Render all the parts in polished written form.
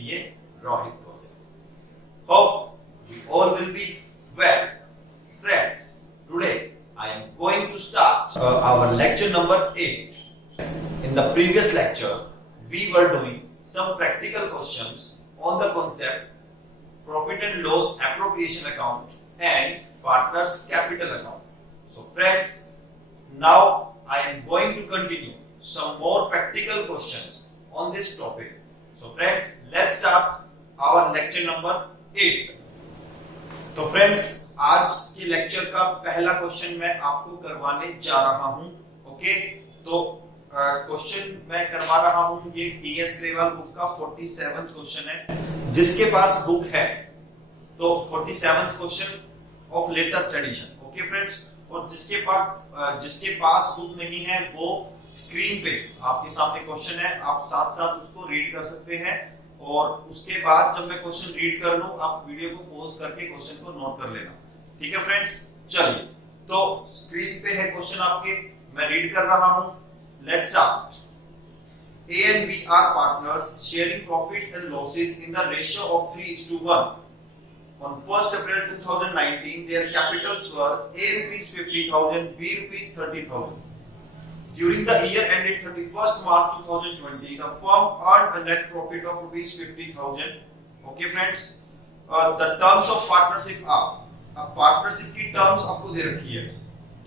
CA Rohit Kosik. Hope we all will be well. Friends, today I am going to start our lecture number 8. In the previous lecture, we were doing some practical questions on the concept profit and loss appropriation account and partners capital account. So friends, now I am going to continue some more practical questions on this topic. So friends, let's start our lecture number 8. तो friends, आज के lecture का पहला question मैं आपको करवाने जा रहा हूं. ओके, तो क्वेश्चन मैं करवा रहा हूं, ये टीएस ग्रेवाल बुक का 47th क्वेश्चन है. जिसके पास बुक है तो 47th question of latest edition. Okay friends, और जिसके पास बुक नहीं है वो स्क्रीन पे आपके सामने क्वेश्चन है, आप साथ साथ उसको रीड कर सकते हैं. और उसके बाद जब मैं क्वेश्चन रीड कर लूं, आप वीडियो को पॉज करके क्वेश्चन को नोट कर लेना. ठीक है फ्रेंड्स, चलिए. तो स्क्रीन पे है क्वेश्चन आपके, मैं रीड कर रहा हूं. Let's start. A and B are partners sharing profits and losses in the ratio of 3:1. On 1st April 2019, their capitals were A rupees 50,000, B rupees 30,000. During the year ended 31st March 2020, the firm earned a net profit of rupees 50,000. Okay friends, the terms of partnership are, अब partnership की terms आपको दे रखी है.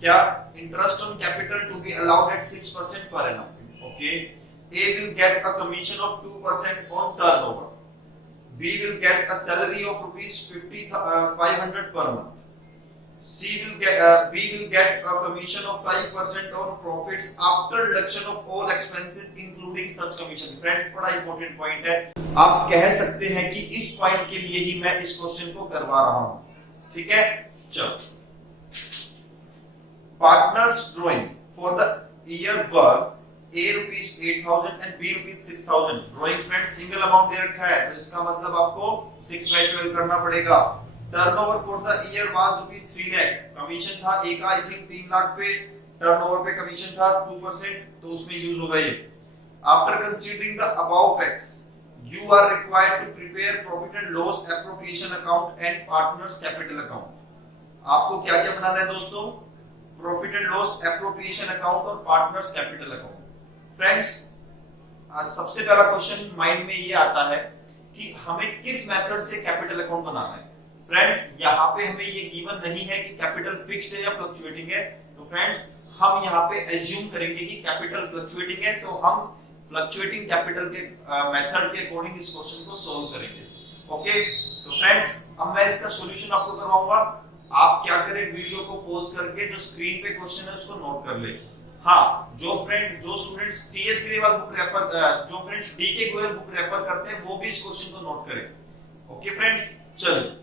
क्या? Interest on capital to be allowed at 6% per annum. Okay, A will get a commission of 2% on turnover. B will get a salary of rupees 500 per month. B will get a commission of 5% on profits after deduction of all expenses including such commission. Friends, बड़ा important point है. आप कह सकते हैं कि इस point के लिए ही मैं इस क्वेश्चन को करवा रहा हूं. ठीक है, चलो. Partners drawing for the year were A rupees 8,000 and B rupees 6,000. Drawing friend single amount दे रखा है, तो इसका मतलब आपको 6/12 करना पड़ेगा. Turnover for the year was rupees 3 lakh. Commission था ए का आई थिंक 3 लाख पे, टर्नओवर पे कमीशन था 2%, तो उसमें यूज होगा ये. After considering the above facts, you are required to prepare profit and loss appropriation account and partners capital account. आपको क्या क्या बनाना है दोस्तों? Profit and loss appropriation account और पार्टनर्स कैपिटल अकाउंट. फ्रेंड्स, सबसे पहला क्वेश्चन माइंड में ये आता है कि हमें किस मेथड से कैपिटल अकाउंट बनाना है. फ्रेंड्स, यहाँ पे हमें ये गिवन नहीं है कि कैपिटल फिक्स्ड है या फ्लक्चुएटिंग है. तो फ्रेंड्स, हम यहाँ पे एज्यूम करेंगे कि कैपिटल फ्लक्चुएटिंग है, तो हम फ्लक्चुएटिंग कैपिटल के मेथड के अकॉर्डिंग इस क्वेश्चन को सॉल्व करेंगे. ओके, तो फ्रेंड्स, अब मैं इसका सॉल्यूशन आपको करवाऊंगा. आप क्या करें, वीडियो को पॉज करके जो स्क्रीन पे क्वेश्चन है उसको नोट कर ले. हाँ, जो students TS Grewal book refer, जो friends DK Goyal book refer करते हैं, वो भी इस क्वेश्चन को नोट करें. ओके फ्रेंड्स, चलिए.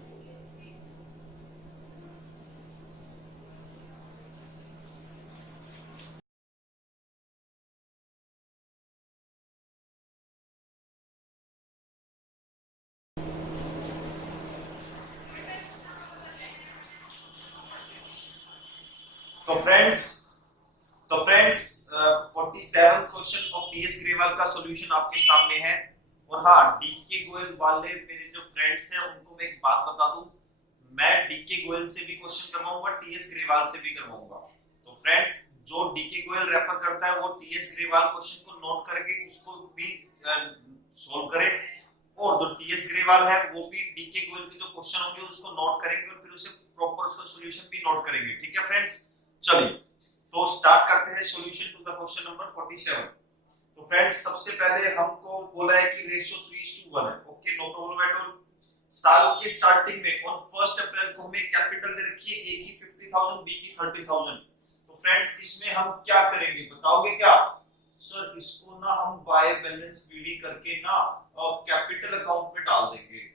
तो friends 47th question of TS Grewal का सॉल्यूशन आपके सामने है. और हाँ, डीके गोयल वाले मेरे जो फ्रेंड्स हैं उनको मैं एक बात बता दूं, मैं डीके गोयल से भी क्वेश्चन करवाऊंगा, टीएस ग्रेवाल से भी करवाऊंगा. तो फ्रेंड्स, जो डीके गोयल रेफर करता है वो टीएस ग्रेवाल क्वेश्चन को नोट करके उसको भी सॉल्व करे, और जो टीएस ग्रेवाल है वो भी डीके गोयल के जो क्वेश्चन होंगे उसको नोट करेंगे और फिर उसे प्रॉपर उसका सॉल्यूशन भी नोट करेंगे. ठीक है फ्रेंड्स, चलिए. तो स्टार्ट करते हैं solution to the question number 47. तो फ्रेंड्स, सबसे पहले हमको बोला है कि रेशियो 3:1 है. Okay, no problem at all. साल के स्टार्टिंग में ऑन 1st अप्रैल को हमें कैपिटल दे रखी है, ए की 50,000, बी की 30,000. तो फ्रेंड्स, इसमें हम क्या करेंगे, बताओगे क्या? सर, इसको ना हम बाय बैलेंस बीडी करके ना और कैपिटल अकाउंट में डाल देंगे.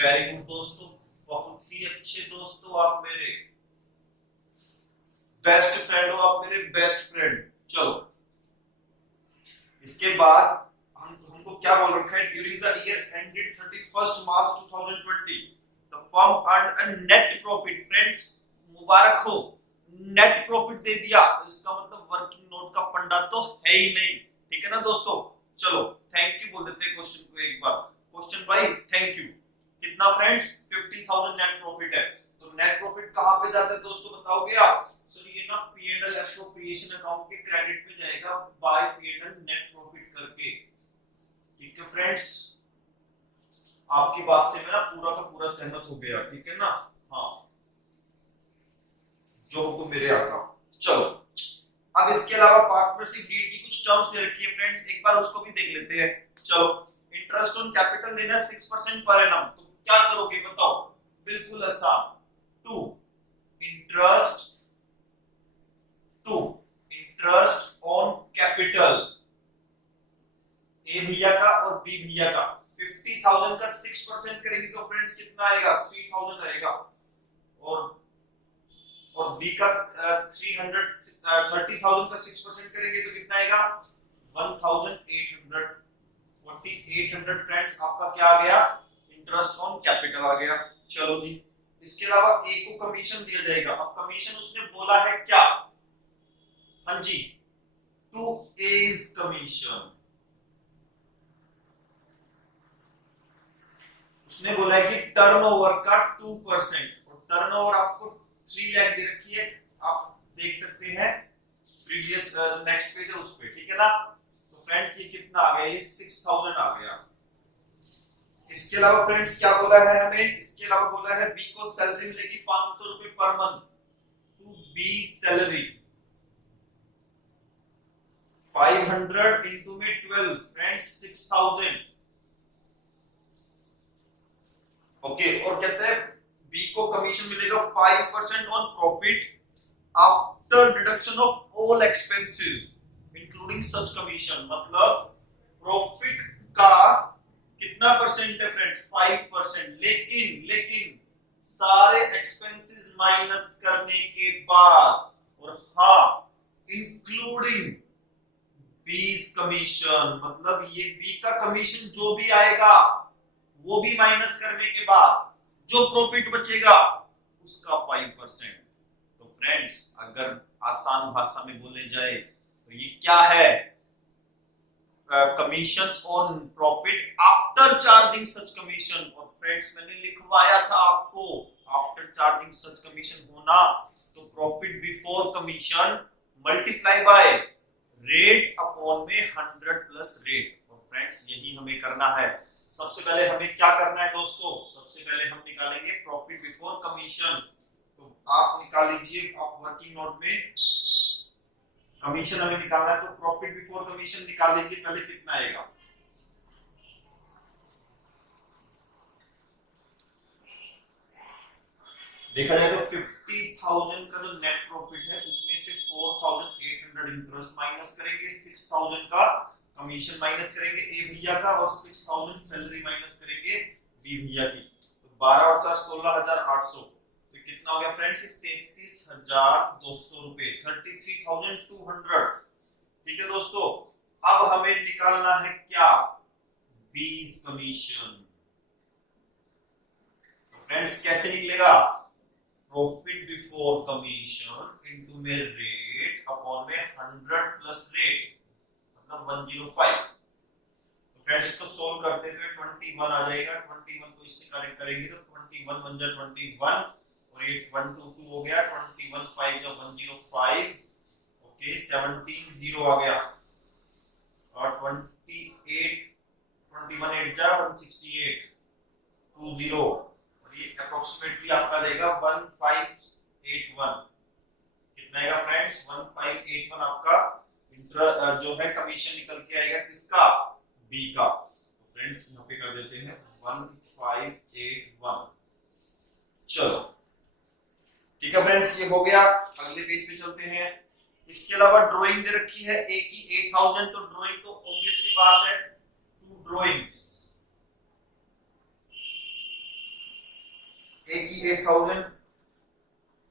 वेरी गुड दोस्तों, बहुत ही अच्छे दोस्तों, आप मेरे बेस्ट फ्रेंड हो, आप मेरे बेस्ट फ्रेंड. चलो, इसके बाद हमको क्या बोल रखा है? During the year ended 31st March 2020, the firm earned a net profit. Friends, मुबारक हो, नेट प्रॉफिट दे दिया, तो इसका मतलब वर्किंग नोट का फंडा तो है ही नहीं. ठीक है ना दोस्तों? चलो, थैंक यू बोल देते हैं क्वेश्चन को एक बार. क्वेश्चन भाई आपकी बात से मैं ना पूरा का पूरा सहमत हो गया, ठीक है ना। हाँ, जो हुक्म मेरे आका। चलो, अब इसके अलावा पार्टनरशिप डीड की कुछ टर्म्स दे रखी है फ्रेंड्स, एक बार उसको भी देख लेते हैं। चलो, इंटरेस्ट ऑन कैपिटल देना 6% पर एनम, तो क्या करोगे बताओ। बिल्कुल आसान। To interest to interest on capital, ए भैया का और बी भैया का 50,000 का 6% करेंगे तो फ्रेंड्स कितना आएगा, 3,000 आएगा। और बी का 30,000 का 6% करेंगे तो कितना आएगा, 1,800। 4,800 फ्रेंड्स आपका क्या आ गया, इंटरेस्ट ऑन कैपिटल आ गया। चलो जी, इसके अलावा ए को कमीशन दिया जाएगा। अब कमीशन उसने बोला है क्या, हाँ जी, टू एज कमीशन। उसने बोला है कि टर्नओवर का 2%, और टर्नओवर आपको 3 लाख दे रखी है, आप देख सकते हैं प्रीवियस नेक्स्ट पेज है उस पे, ठीक है ना। तो फ्रेंड्स ये कितना आ गया, ये 6,000 आ गया। इसके अलावा फ्रेंड्स क्या बोला है हमें, इसके अलावा बोला है बी को सैलरी मिलेगी 500 रुपए per month, to be salary 500 into में 12 फ्रेंड्स 6,000। ओके, और कहते हैं बी को कमीशन मिलेगा 5% on profit after deduction of all expenses including such commission. मतलब प्रॉफिट का कितना परसेंट है फ्रेंड, 5%, लेकिन सारे एक्सपेंसेस माइनस करने के बाद, और हाँ इंक्लूडिंग बीस कमीशन, मतलब ये बी का कमीशन जो भी आएगा वो भी माइनस करने के बाद जो प्रॉफिट बचेगा उसका 5%। तो फ्रेंड्स अगर आसान भाषा में बोले जाए तो ये क्या है, commission on profit after charging such commission. और फ्रेंड्स मैंने लिखवाया था आपको, आफ्टर चार्जिंग सच कमीशन होना तो profit before commission multiply by rate upon में 100 प्लस रेट। और फ्रेंड्स यही हमें करना है। सबसे पहले हमें क्या करना है दोस्तों, सबसे पहले हम निकालेंगे प्रॉफिट बिफोर कमीशन। तो आप निकाल लीजिए, आप वर्किंग नोट में कमीशन हमें निकालना है, तो प्रॉफिट बिफोर कमीशन निकाल लीजिए। पहले कितना आएगा, देखा जाए तो 50,000 का जो नेट प्रॉफिट है उसमें से 4,800 इंटरेस्ट माइनस करेंगे, 6,000 का कमीशन माइनस करेंगे ए भैया का, और 6,000 सैलरी माइनस करेंगे बी भैया की। तो 12 और 4 16,800, तो कितना हो गया फ्रेंड्स, 33,200 रुपए, 33,200। ठीक है दोस्तों, अब हमें निकालना है क्या, बीस कमीशन। तो फ्रेंड्स कैसे निकलेगा, प्रॉफिट बिफोर कमीशन इनटू में रेट अपॉन में 100 प्लस रेट, मतलब 105। तो फ्रेंड्स इसको सोल्व करते हैं तो 21 आ जाएगा। 21 को इससे करेक्ट करेंगे तो 21 1 जा 21, और ये 122 हो गया, 21 5 जा 105। ओके, 17 0 आ गया, और 28 21 8 जा 168 20, और ये अप्रोक्सीमेटली आपका देगा 1581। कितना आएगा फ्रेंड्स, 1581 आपका जो है कमीशन निकल के आएगा, किसका, बी का। तो फ्रेंड्स यहाँ पे कर देते हैं 1581। चलो ठीक है फ्रेंड्स, ये हो गया। अगले पेज पे चलते हैं। इसके अलावा ड्राइंग दे रखी है ए की 8,000, तो ड्राइंग तो ऑब्वियस सी बात है, 2 ड्राइंग्स, ए की 8,000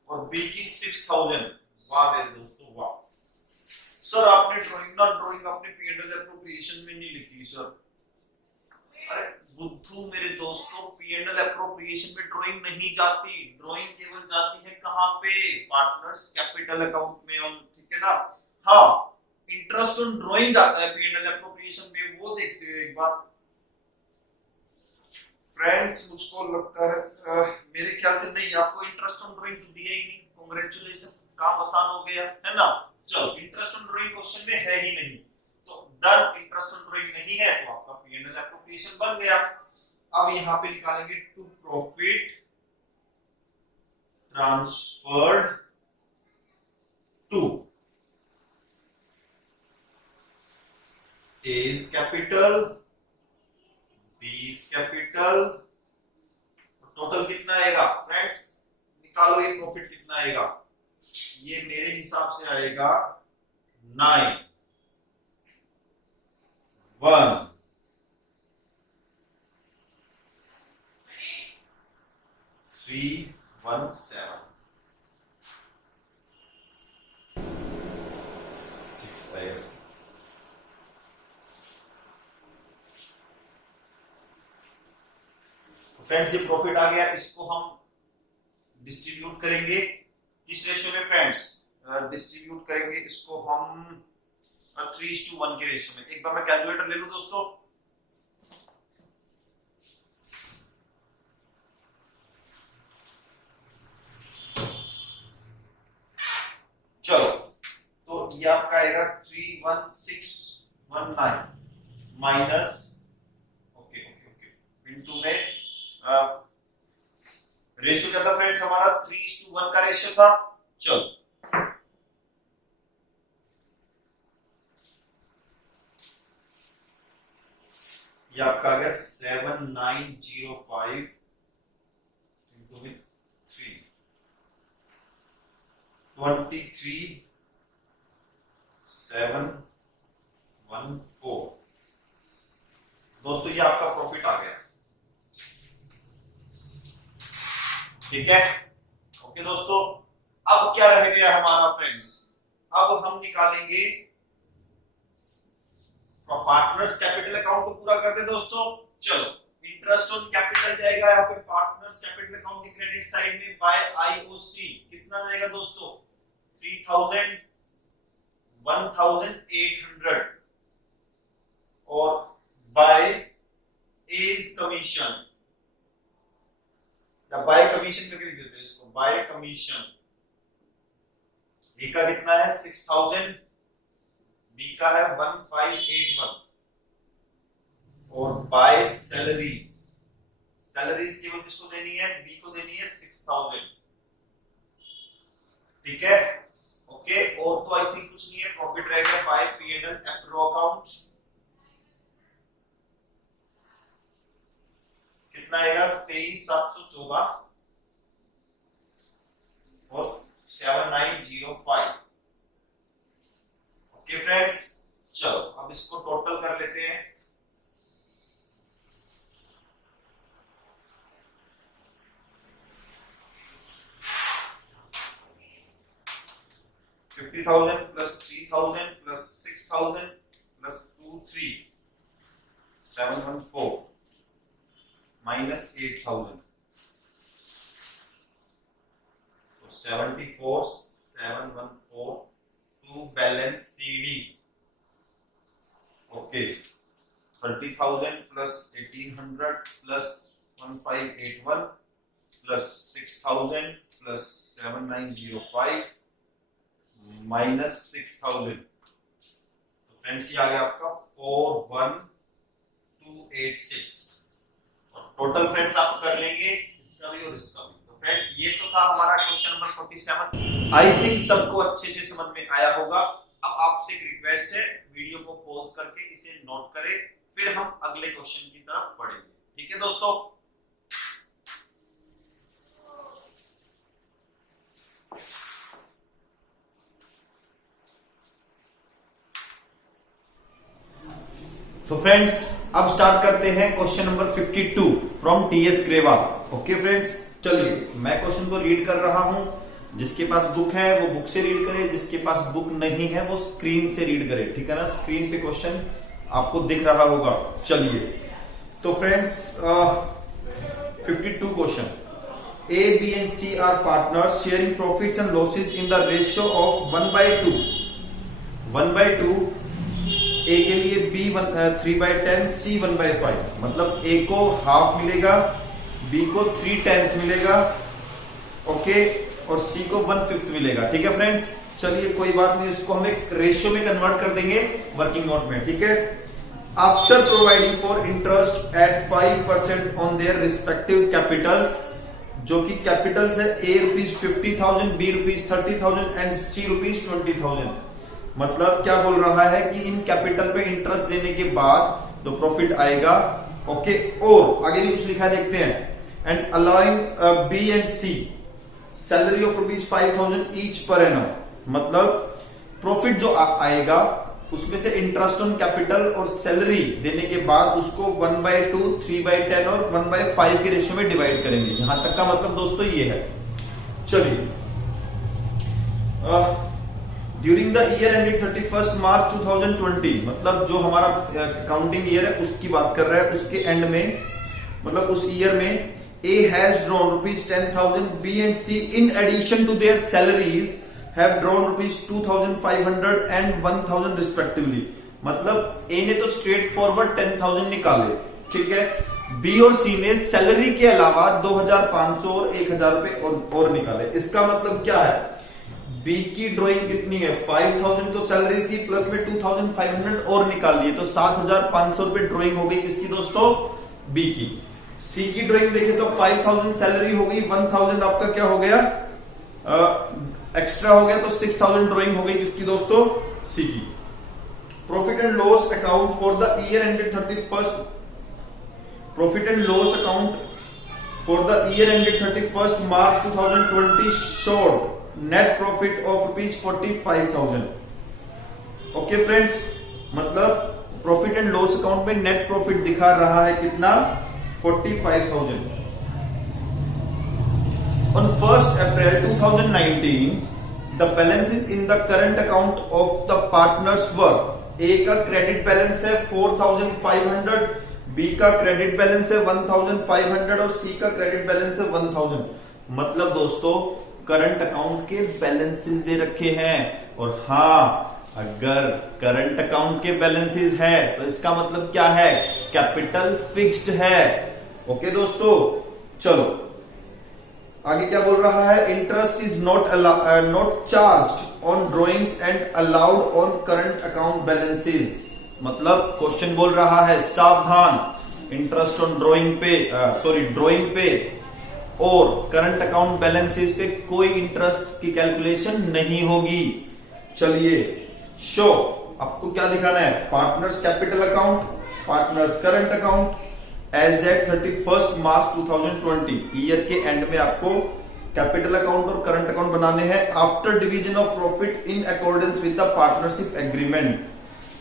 और बी की 6,000। वाह मेरे दोस्तों वाह। सर आपने ड्राइंग आपने पी&एल एप्रोप्रिएशन में नहीं लिखी सर। अरे बुद्धू मेरे दोस्तों, पी&एल एप्रोप्रिएशन में ड्राइंग नहीं जाती, ड्राइंग केवल जाती है कहां पे, पार्टनर्स कैपिटल अकाउंट में, और ठीक है ना। हाँ, इंटरेस्ट ऑन ड्राइंग आता है पी&एल एप्रोप्रिएशन में, वो देखते हैं एक बार। फ्रेंड्स मुझको लगता है मेरे ख्याल से नहीं, आपको इंटरेस्ट ऑन ड्राइंग तो दिया ही नहीं। कांग्रेचुलेशन, काम आसान हो गया है ना। चलो, इंटरेस्ट ऑन ड्राइंग क्वेश्चन में है ही नहीं, तो डन, इंटरेस्ट ऑन ड्राइंग नहीं है तो आपका पी&एल एप्रोप्रिएशन बन गया। अब यहां पे निकालेंगे to profit transferred to A is capital, B is capital, total कितना आएगा फ्रेंड्स? निकालो ये प्रॉफिट कितना आएगा। ये मेरे हिसाब से आएगा 9 1 3 1 7 6 5 6। फ्रेंड्स ये प्रॉफिट आ गया, इसको हम डिस्ट्रीब्यूट करेंगे किस रेशियो में फ्रेंड्स? डिस्ट्रीब्यूट करेंगे इसको हम 3:1 के रेशियो में। एक बार मैं कैलकुलेटर ले लूं दोस्तों। चलो तो ये आपका आएगा 31619 माइनस ओके इंटू में रेशियो क्या था फ्रेंड्स हमारा? 3:1 का रेशियो था। चलो ये आपका आ गया 7905 इंटू में 3 23714। दोस्तों ये आपका प्रॉफिट आ गया, ठीक है। ओके दोस्तों, अब क्या रह गया हमारा फ्रेंड्स? अब हम निकालेंगे पार्टनर्स कैपिटल अकाउंट को पूरा कर दे दोस्तों। चलो इंटरेस्ट ऑन कैपिटल जाएगा यहाँ पे पार्टनर्स कैपिटल अकाउंट की क्रेडिट साइड में बाय आईओसी। कितना जाएगा दोस्तों? 3000 1800 और बाय एज कमीशन या बाय कमीशन करके लिख देते हैं इसको, बाय कमीशन। ए का कितना है? 6000, बी का है 1581 और बाय सैलरीज। सैलरीज केवल किसको देनी है? बी को देनी है 6000, ठीक है। ओके, और तो आई थिंक कुछ नहीं है। प्रॉफिट रहेगा बाय P&L एप्रो अकाउंट। कितना आएगा? 23714 और 7905। ओके फ्रेंड्स, चलो अब इसको टोटल कर लेते हैं। $50,000 plus 3,000 plus 6,000 plus 23,714 minus 8,000, so 74,714 to balance CD. Okay, 30,000 plus 1,800 plus 1581 plus 6,000 plus 7905 minus 6,000। तो फ्रेंड्स ये आ गया आपका 41286 और टोटल फ्रेंड्स आप कर लेंगे इसका भी और इसका भी। तो फ्रेंड्स ये तो था हमारा क्वेश्चन नंबर 47। आई थिंक सबको अच्छे से समझ में आया होगा। अब आपसे एक रिक्वेस्ट है, वीडियो को पॉज करके इसे नोट करें, फिर हम अगले क्वेश्चन की तरफ बढ़ेंगे, ठीक है दोस्तों। तो फ्रेंड्स अब स्टार्ट करते हैं question number 52 from TS Grewal. Okay friends, चलिए मैं क्वेश्चन को रीड कर रहा हूं। जिसके पास बुक है वो बुक से रीड करे, जिसके पास बुक नहीं है वो स्क्रीन से रीड करे, ठीक है ना। स्क्रीन पे क्वेश्चन आपको दिख रहा होगा। चलिए तो friends 52 question. A, B and C are partners sharing profits and losses in the ratio of 1/2. 1/2 ए के लिए बी 3/10, सी 1/5। मतलब ए को हाफ मिलेगा, बी को 3/10 मिलेगा, ओके, और सी को 1/5 मिलेगा, ठीक है फ्रेंड्स। चलिए कोई बात नहीं, इसको हम एक रेशियो में कन्वर्ट कर देंगे वर्किंग नोट में, ठीक है। After providing for interest at 5% on their respective capitals, जो कि कैपिटल्स है A rupees 50,000, B rupees 30,000 and C rupees 20,000। मतलब क्या बोल रहा है कि इन कैपिटल पे इंटरेस्ट देने के बाद जो प्रॉफिट आएगा, ओके, और आगे भी कुछ लिखा है देखते हैं। And allowing B and C salary of rupees 5,000 each per annum, मतलब प्रॉफिट जो आएगा उसमें से इंटरेस्ट ऑन कैपिटल और सैलरी देने के बाद उसको 1/2, 3/10 और 1/5 के रेशियो में डिवाइड करेंगे। यहां तक का मतलब दोस्तों ये है। चलिए, ड्यूरिंग द ईयर एंडेड 31 मार्च 2020, मतलब जो हमारा काउंटिंग ईयर है उसकी बात कर रहा है, उसके एंड में, मतलब उस ईयर में A has drawn rupees 10,000, B and C in addition to their salaries have drawn rupees 2,500 and 1,000 respectively। मतलब A ने तो स्ट्रेट फॉरवर्ड 10,000 निकाले, ठीक है, B और C ने सैलरी के अलावा 2,500 और 1,000 रुपए और निकाले। इसका मतलब क्या है, B की ड्राइंग कितनी है, 5,000 तो सैलरी थी, प्लस में 2,500 और निकाल लिए, तो 7,500 रुपए ड्राइंग हो गई किसकी दोस्तों, B की। सी की ड्राइंग देखें तो 5,000 सैलरी हो गई, 1,000 आपका क्या हो गया, एक्स्ट्रा हो गया, तो 6,000 ड्राइंग हो गई किसकी दोस्तों, सी की। Profit and loss account for the year ended 31st, profit and loss account for the year ended 31st March 2020 showed net profit of rupees 45,000। Okay friends, मतलब प्रॉफिट एंड लॉस अकाउंट में net profit दिखा रहा है कितना, 45,000। On 1st April 2019, the balances in the current account of the partners were: A का credit balance है 4,500, B का credit balance है 1,500 और C का क्रेडिट बैलेंस है 1,000। मतलब दोस्तों करंट अकाउंट के बैलेंसेस दे रखे हैं, और हाँ, अगर करंट अकाउंट के बैलेंसेस है तो इसका मतलब क्या है, कैपिटल फिक्स्ड है। ओके दोस्तों, चलो आगे क्या बोल रहा है, interest is not charged on drawings and allowed on current account balances. मतलब क्वेश्चन बोल रहा है सावधान, इंटरेस्ट ऑन ड्रॉइंग पे, ड्रॉइंग पे और करंट अकाउंट बैलेंसेस पे कोई इंटरेस्ट की कैलकुलेशन नहीं होगी। चलिए, शो आपको क्या दिखाना है, partners capital account, partners current account as at 31st March 2020। Year के एंड में आपको कैपिटल अकाउंट और करंट अकाउंट बनाने हैं after division of profit in accordance with the partnership agreement.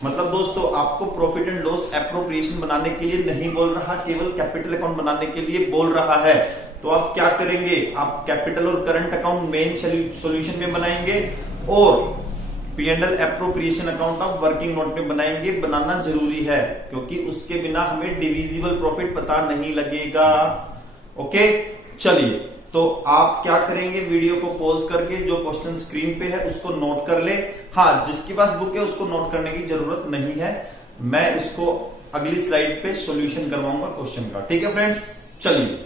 मतलब दोस्तों आपको प्रॉफिट एंड लॉस एप्रोप्रिएशन बनाने के लिए नहीं बोल रहा, केवल कैपिटल अकाउंट बनाने के लिए बोल रहा है। तो आप क्या करेंगे, आप कैपिटल और करंट अकाउंट मेन सॉल्यूशन में बनाएंगे और P&L appropriation account of working note में बनाएंगे। बनाना जरूरी है क्योंकि उसके बिना हमें डिविजिबल प्रॉफिट पता नहीं लगेगा। ओके, चलिए, तो आप क्या करेंगे, वीडियो को पॉज करके जो क्वेश्चन स्क्रीन पे है उसको नोट कर ले। हाँ, जिसके पास बुक है उसको नोट करने की जरूरत नहीं है, मैं इसको अगली स्लाइड पे सॉल्यूशन करवाऊंगा क्वेश्चन का। ठीक है फ्रेंड्स, चलिए।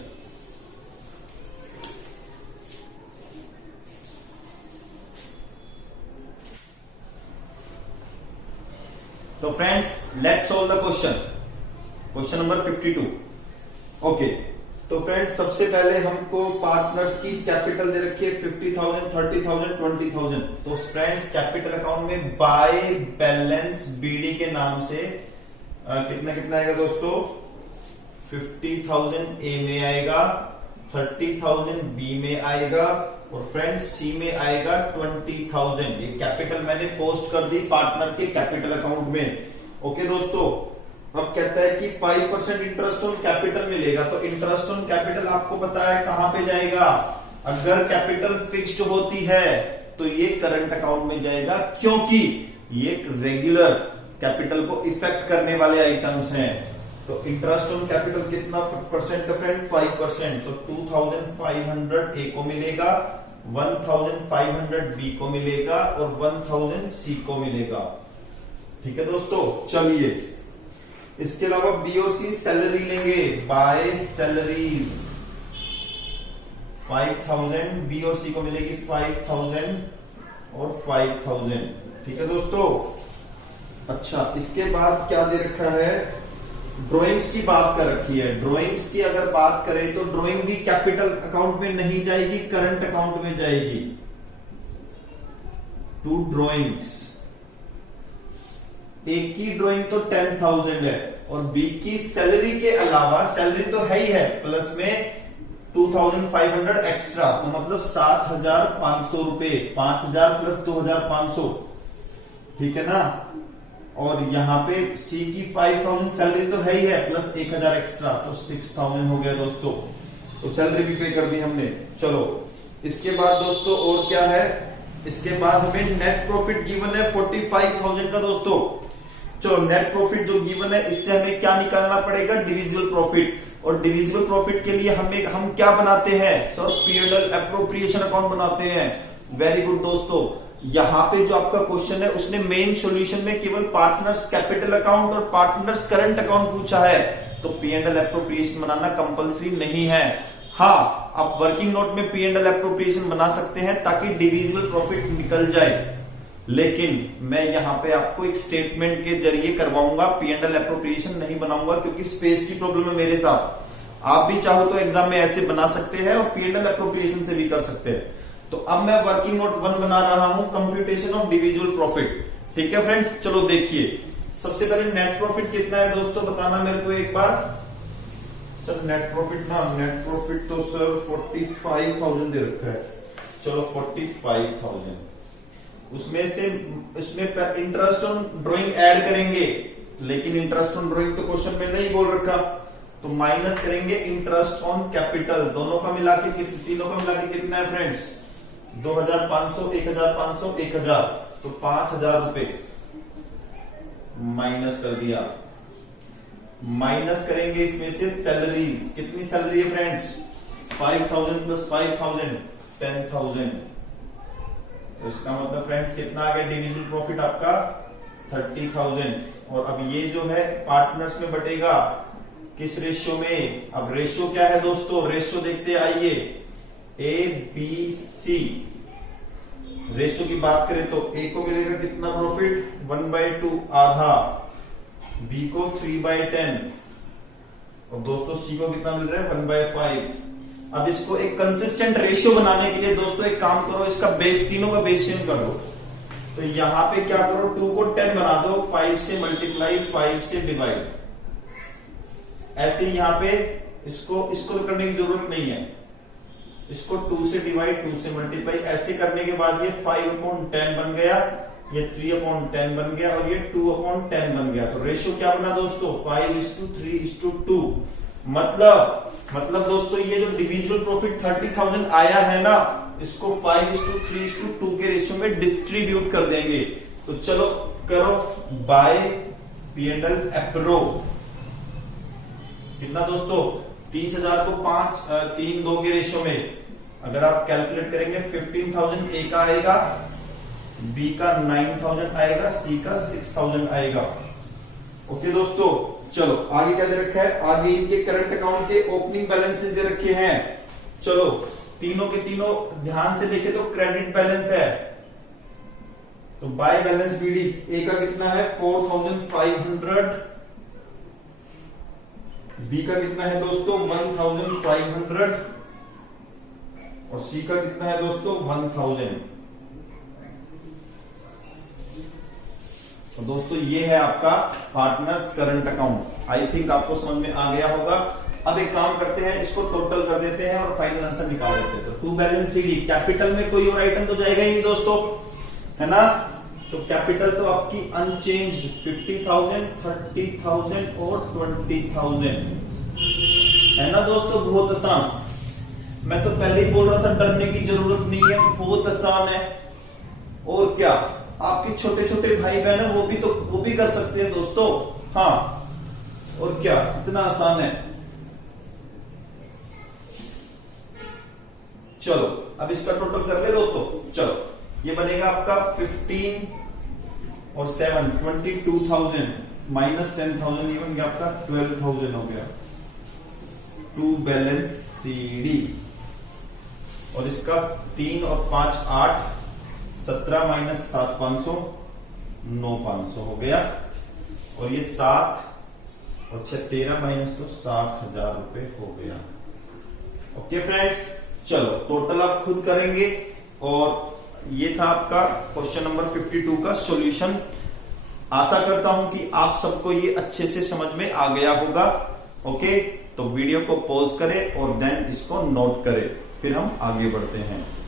तो friends let's solve the question number 52। Okay, तो फ्रेंड्स सबसे पहले हमको पार्टनर्स की कैपिटल दे रखी है 50,000, 30,000, 20,000। तो फ्रेंड्स कैपिटल अकाउंट में बाय बैलेंस बीडी के नाम से कितना कितना आएगा दोस्तों, 50,000 ए में आएगा, 30,000 बी में आएगा और फ्रेंड्स सी में आएगा 20,000। ये कैपिटल मैंने पोस्ट कर दी पार्टनर के कैपिटल अकाउंट में। ओके दोस्तों, अब कहता है कि 5% इंटरेस्ट ऑन कैपिटल मिलेगा। तो इंटरेस्ट ऑन कैपिटल आपको पता है कहां पे जाएगा, अगर कैपिटल फिक्स्ड होती है तो ये करंट अकाउंट में जाएगा, क्योंकि ये रेगुलर कैपिटल को इफेक्ट करने वाले आइटम्स हैं। तो इंटरेस्ट ऑन कैपिटल कितना परसेंट है फ्रेंड, 5%। तो 2,500 ए को मिलेगा, 1,500 बी को मिलेगा और 1,000 सी को मिलेगा। ठीक है दोस्तों, चलिए इसके अलावा बी और सी सैलरी लेंगे, बाय सैलरीज 5,000, बी और सी को मिलेगी 5,000 और 5,000। ठीक है दोस्तों, अच्छा, इसके बाद क्या दे रखा है, ड्राइंग्स की बात कर रखी है। ड्राइंग्स की अगर बात करें तो ड्राइंग भी कैपिटल अकाउंट में नहीं जाएगी, करंट अकाउंट में जाएगी। टू ड्राइंग्स, एक की ड्राइंग तो 10,000 है और बी की सैलरी के अलावा, सैलरी तो है ही है, प्लस में 2,500 एक्स्ट्रा, तो मतलब 7,500 रुपए, 5,000 प्लस 2,500, ठीक है ना। और यहाँ पे सी की 5,000 सैलरी तो है ही है, प्लस 1,000 एक्स्ट्रा, तो 6,000 हो गया दोस्तों। तो सैलरी भी पे कर दी हमने। चलो इसके बाद दोस्तों और क्या है, इसके बाद हमें नेट प्रॉफिट गिवन है 45,000 का दोस्तों। चलो नेट प्रॉफिट जो गिवन है, इससे हमें क्या निकालना पड़ेगा, डिविजिबल प्रॉफिट। और डिविजिबल प्रॉफिट के लिए हम क्या बनाते हैं सर, P&L एप्रोप्रिएशन अकाउंट बनाते हैं। वेरी गुड दोस्तों, यहां पे जो आपका क्वेश्चन है उसने मेन सॉल्यूशन में केवल पार्टनर्स कैपिटल अकाउंट और पार्टनर्स करंट अकाउंट पूछा है, तो P&L एप्रोप्रिएशन बनाना कंपलसरी नहीं है। हाँ, आप वर्किंग नोट में P&L एप्रोप्रिएशन बना सकते हैं ताकि डिविजिबल प्रॉफिट निकल जाए, लेकिन मैं यहां पे आपको एक स्टेटमेंट के जरिए करवाऊंगा, P&L एप्रोप्रिएशन नहीं बनाऊंगा क्योंकि स्पेस की प्रॉब्लम है मेरे साथ। आप भी चाहो तो एग्जाम में ऐसे बना सकते हैं और P&L एप्रोप्रिएशन से भी कर सकते हैं। तो अब मैं वर्किंग नोट 1 बना रहा हूं, कंप्यूटेशन ऑफ डिविजिबल प्रॉफिट। ठीक है फ्रेंड्स, चलो देखिए। सबसे पहले नेट प्रॉफिट कितना है दोस्तों, बताना मेरे को एक बार। सर नेट प्रॉफिट ना, नेट प्रॉफिट तो सर 45,000 दे रखा है। चलो 45,000, उसमें से इसमें इंटरेस्ट ऑन ड्राइंग ऐड करेंगे, लेकिन इंटरेस्ट ऑन ड्राइंग तो क्वेश्चन में नहीं बोल रखा, तो माइनस करेंगे इंटरेस्ट ऑन कैपिटल। दोनों का मिला के, तीनों का मिला के कितना है फ्रेंड्स, 2,500, 1,500, 1,000, तो 5,000 रुपए माइनस कर दिया। माइनस करेंगे इसमें से सैलरीज, कितनी सैलरी है फ्रेंड्स, 5,000 प्लस 5,000, 10,000। तो इसका मतलब फ्रेंड्स कितना आ गया, डिविजिबल प्रॉफिट आपका 30,000। और अब ये जो है पार्टनर्स में बटेगा किस रेशियो में, अब रेशियो क्या है दोस्तों, रेशियो देखते आइए। ABC रेशियो की बात करें तो A को मिलेगा कितना प्रॉफिट, 1/2 आधा, B को 3/10, और दोस्तों C को कितना मिल रहा है, 1/5। अब इसको एक कंसिस्टेंट रेशियो बनाने के लिए दोस्तों एक काम करो, इसका बेस, तीनों का बेस चेंज कर दो। तो यहां पे क्या करो, 2 को 10 बना दो, 5 से मल्टीप्लाई, 5 से डिवाइड। ऐसे यहां पे इसको करने की जरूरत नहीं है, इसको 2 से डिवाइड, 2 से मल्टीप्लाई, ऐसे करने के बाद ये 5/10 बन गया, ये 3/10 बन गया, और ये 2/10 बन गया। तो रेशियो क्या बना दोस्तों, 5:3:2। मतलब दोस्तों ये जो डिविजिबल प्रॉफिट 30,000 आया है ना, इसको 5:3:2 के रेशियो में डिस्ट्रीब्यूट कर देंगे। तो चलो करो बाय P&L एप्रो। कितना दोस्तों, 30,000 को 3:2 के रेशियो में अगर आप कैलकुलेट करेंगे, 15,000 A का आएगा, B का 9,000 आएगा, C का 6,000 आएगा। ओके दोस्तों, चलो आगे क्या दे रखा है, आगे इनके करंट अकाउंट के ओपनिंग बैलेंसेस दे रखे हैं। चलो तीनों के तीनों ध्यान से देखे तो क्रेडिट बैलेंस है, तो बाय बैलेंस BD A का कितना है, 4,500, B का कितना है दोस्तों, 1,500, और C का कितना है दोस्तों, 1,000। तो दोस्तों ये है आपका partners current account. I think आपको समझ में आ गया होगा। अब एक काम करते हैं, इसको टोटल कर देते हैं और फाइनल आंसर निकाल देते हैं। तो टू बैलेंस CD, कैपिटल में कोई और आइटम तो जाएगा ही नहीं दोस्तों, है ना। तो कैपिटल तो आपकी अनचेंज्ड 50,000, 30,000 और 20,000 है ना दोस्तों, बहुत आसान। मैं तो पहले ही बोल रहा था डरने की जरूरत नहीं है, बहुत आसान है। और क्या, आपके छोटे छोटे भाई बहन है, वो भी कर सकते हैं दोस्तों। हाँ, और क्या, इतना आसान है। चलो अब इसका टोटल कर ले दोस्तों। चलो ये बनेगा आपका 15 और 7 22,000 माइनस 10,000, ये बन गया आपका 12,000 हो गया टू बैलेंस CD। और इसका 3 और 5 8, 17 माइनस 7 500, 9,500 हो गया। और ये 7 और 6 13 माइनस तो 7,000 रुपए हो गया। ओके फ्रेंड्स, चलो टोटल आप खुद करेंगे। और ये था आपका क्वेश्चन नंबर 52 का सॉल्यूशन। आशा करता हूं कि आप सबको ये अच्छे से समझ में आ गया होगा। ओके, तो वीडियो को पॉज करें और देन इसको नोट करें, फिर हम आगे बढ़ते हैं।